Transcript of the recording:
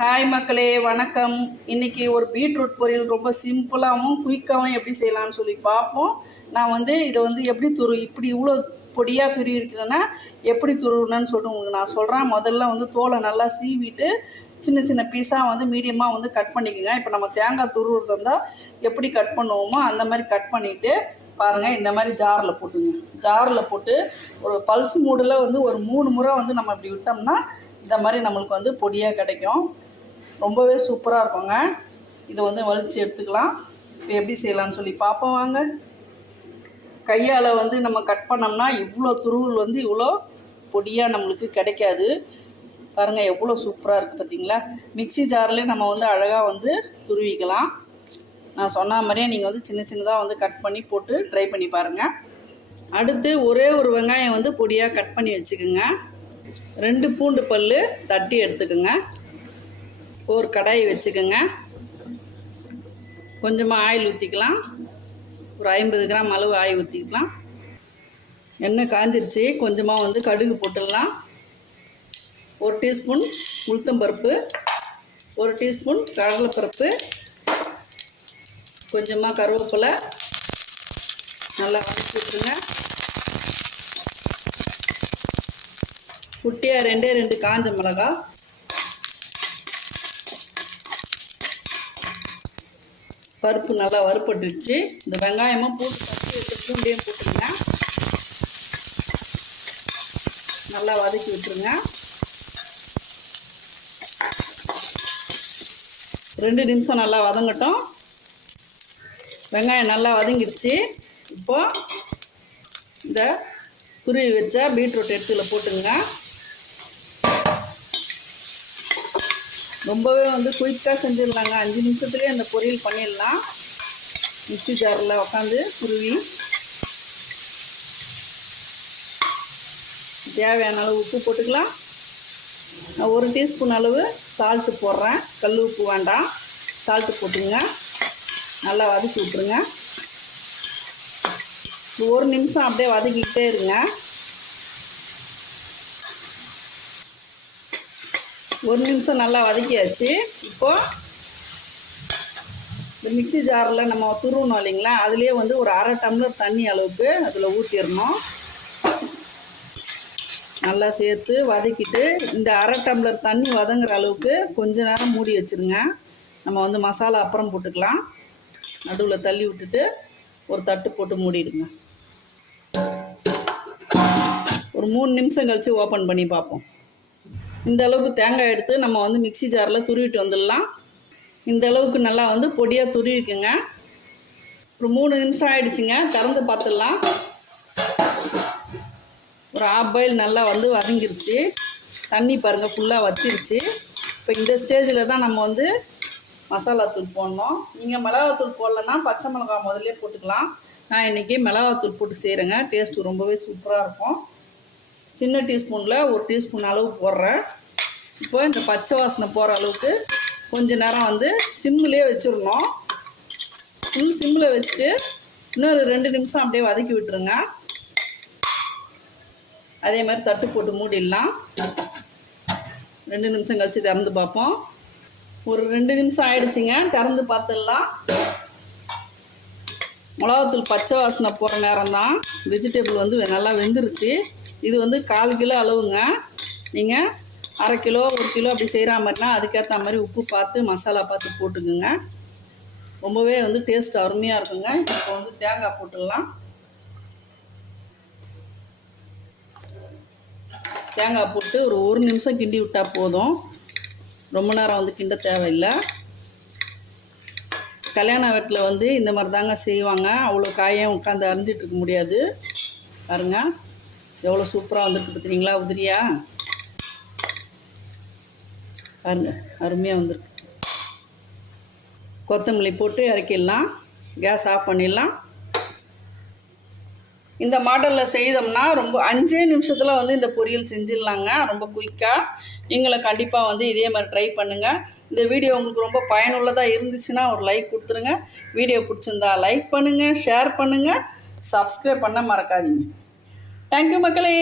Hi மக்களே, வணக்கம். இன்றைக்கி ஒரு பீட்ரூட் பொரியல் ரொம்ப சிம்பிளாகவும் குயிக்காகவும் எப்படி செய்யலாம்னு சொல்லி பார்ப்போம். நான் இதை எப்படி இப்படி இவ்வளோ பொடியாக துருவி இருக்கிறேன்னா எப்படி துருவுனன்னு சொல்லிட்டு உங்களுக்கு நான் சொல்கிறேன். முதல்ல தோலை நல்லா சீவிட்டு சின்ன சின்ன பீஸாக மீடியமாக கட் பண்ணிக்கோங்க. இப்போ நம்ம தேங்காய் துருவுறது இருந்தால் எப்படி கட் பண்ணுவோமோ அந்த மாதிரி கட் பண்ணிவிட்டு பாருங்கள், இந்த மாதிரி ஜாரில் போட்டுங்க. ஜாரில் போட்டு ஒரு பல்ஸ் மூடில் ஒரு 3 முறை நம்ம இப்படி விட்டோம்னா இந்த மாதிரி நம்மளுக்கு பொடியாக கிடைக்கும். ரொம்பவே சூப்பராக இருக்குங்க. இதை வலித்து எடுத்துக்கலாம். இப்போ எப்படி செய்யலாம்னு சொல்லி பார்ப்போம் வாங்க. கையால் நம்ம கட் பண்ணோம்னா இவ்வளோ துருவல் இவ்வளோ பொடியாக நம்மளுக்கு கிடைக்காது. பாருங்கள் எவ்வளோ சூப்பராக இருக்குது பார்த்தீங்களா. மிக்சி ஜார்லேயே நம்ம அழகாக துருவிக்கலாம். நான் சொன்ன மாதிரியே நீங்கள் சின்ன சின்னதாக கட் பண்ணி போட்டு ட்ரை பண்ணி பாருங்கள். அடுத்து ஒரே ஒரு வெங்காயம் பொடியாக கட் பண்ணி வச்சுக்கோங்க. 2 பூண்டு பல் தட்டி எடுத்துக்கோங்க. ஒரு கடாயை வச்சுக்கோங்க. கொஞ்சமாக ஆயில் ஊற்றிக்கலாம். ஒரு 50 கிராம் அளவு ஆயில் ஊற்றிக்கலாம். எண்ணெய் காஞ்சிருச்சு. கொஞ்சமாக கடுகு போட்டுடலாம். 1 டீஸ்பூன் உளுத்தம்பருப்பு, 1 டீஸ்பூன் கடலைப்பருப்பு, கொஞ்சமாக கருவேப்பிலை நல்லா வதக்கி விட்டுருங்க. குட்டியாக 2 காஞ்ச மிளகாய், பருப்பு நல்லா வறுப்பட்டுடுச்சு. இந்த வெங்காயமும் பூண்டு பருப்பு எடுத்து பூண்டையும் போட்டுருங்க. நல்லா வதக்கி விட்டுருங்க. 2 நிமிஷம் நல்லா வதங்கட்டும். வெங்காயம் நல்லா வதங்கிடுச்சு. இப்போது இந்த துருவி வச்ச பீட்ரூட் எடுத்துல போட்டுங்க. ரொம்பவே குயிக்காக செஞ்சிடலாங்க. 5 நிமிஷத்துலேயே இந்த பொரியல் பண்ணிடலாம். மிக்சி ஜாரில் உட்காந்து துருவி தேவையான அளவு உப்பு போட்டுக்கலாம். நான் 1 டீஸ்பூன் அளவு சால்ட்டு போடுறேன். கல் உப்பு வேண்டாம், சால்ட்டு போட்டுங்க. நல்லா வதக்கி விட்ருங்க. 1 நிமிஷம் அப்படியே வதக்கிக்கிட்டே இருங்க. 1 நிமிஷம் நல்லா வதக்கியாச்சு. இப்போது இந்த மிக்சி ஜாரில் நம்ம துருவணும் இல்லைங்களா, அதுலேயே ஒரு 1/2 டம்ளர் தண்ணி அளவுக்கு அதில் ஊற்றிடணும். நல்லா சேர்த்து வதக்கிட்டு இந்த 1/2 டம்ளர் தண்ணி வதங்குற அளவுக்கு கொஞ்ச நேரம் மூடி வச்சுருங்க. நம்ம மசாலா அப்புறம் போட்டுக்கலாம். நடுவில் தள்ளி விட்டுட்டு ஒரு தட்டு போட்டு மூடிடுங்க. ஒரு 3 நிமிஷம் கழித்து ஓப்பன் பண்ணி பார்ப்போம். இந்த அளவுக்கு தேங்காய் எடுத்து நம்ம மிக்சி ஜாரில் துருவிட்டு வந்துடலாம். இந்த அளவுக்கு நல்லா பொடியாக துருவிக்குங்க. ஒரு 3 நிமிஷம் ஆகிடுச்சிங்க. திறந்து பார்த்துடலாம். ஒரு 1/2 பாயில் நல்லா வதங்கிருச்சு. தண்ணி பாருங்கள் ஃபுல்லாக வற்றிருச்சு. இப்போ இந்த ஸ்டேஜில் தான் நம்ம மசாலாத்தூள் போடணும். நீங்கள் மிளகாத்தூள் போடலன்னா பச்சை மிளகா முதல்ல போட்டுக்கலாம். நான் இன்றைக்கி மிளகாத்தூள் போட்டு செய்கிறேங்க. டேஸ்ட்டு ரொம்பவே சூப்பராக இருக்கும். சின்ன டீஸ்பூனில் 1 டீஸ்பூன் அளவு போடுறேன். இப்போ இந்த பச்சை வாசனை போகிற அளவுக்கு கொஞ்ச நேரம் சிம்மிலே வச்சிடணும். ஃபுல் சிம்மில் வச்சுட்டு இன்னொரு 2 நிமிஷம் அப்படியே வதக்கி விட்டுருங்க. அதே மாதிரி தட்டு போட்டு மூடிடலாம். 2 நிமிஷம் கழித்து திறந்து பார்ப்போம். ஒரு 2 நிமிஷம் ஆகிடுச்சிங்க. திறந்து பார்த்துடலாம். மிளகாத்தூள் பச்சை வாசனை போகிற நேரம் தான். வெஜிடபிள் நல்லா வெந்துருச்சு. இது 1/4 கிலோ அளவுங்க. நீங்கள் 1/2 கிலோ 1 கிலோ அப்படி செய்கிற மாதிரினா அதுக்கேற்ற மாதிரி உப்பு பார்த்து மசாலா பார்த்து போட்டுக்குங்க. ரொம்பவே டேஸ்ட் அருமையாக இருக்குங்க. இப்போ தேங்காய் போட்டுடலாம். தேங்காய் போட்டு ஒரு 1 நிமிஷம் கிண்டி விட்டால் போதும். ரொம்ப நேரம் கிண்ட தேவையில்லை. கல்யாண வீட்டில் இந்த மாதிரி தாங்க செய்வாங்க. அவ்வளோ காயும் உட்காந்து அரிஞ்சிட்ருக்க முடியாது. பாருங்க எவ்வளோ சூப்பராக வந்துருக்கு பார்த்தீங்களா. உதிரியா பாருங்க, அருமையாக வந்துருக்கு. கொத்தமல்லி போட்டு இறக்கிடலாம். கேஸ் ஆஃப் பண்ணிடலாம். இந்த மாடலில் செய்தோம்னா ரொம்ப 5 நிமிஷத்தில் இந்த பொரியல் செஞ்சிடலாங்க. ரொம்ப குயிக்காக. நீங்களும் கண்டிப்பாக இதே மாதிரி ட்ரை பண்ணுங்கள். இந்த வீடியோ உங்களுக்கு ரொம்ப பயனுள்ளதாக இருந்துச்சுன்னா ஒரு லைக் கொடுத்துருங்க. வீடியோ பிடிச்சிருந்தா லைக் பண்ணுங்கள், ஷேர் பண்ணுங்கள், சப்ஸ்கிரைப் பண்ண மறக்காதீங்க. தேங்க்யூ மக்களே.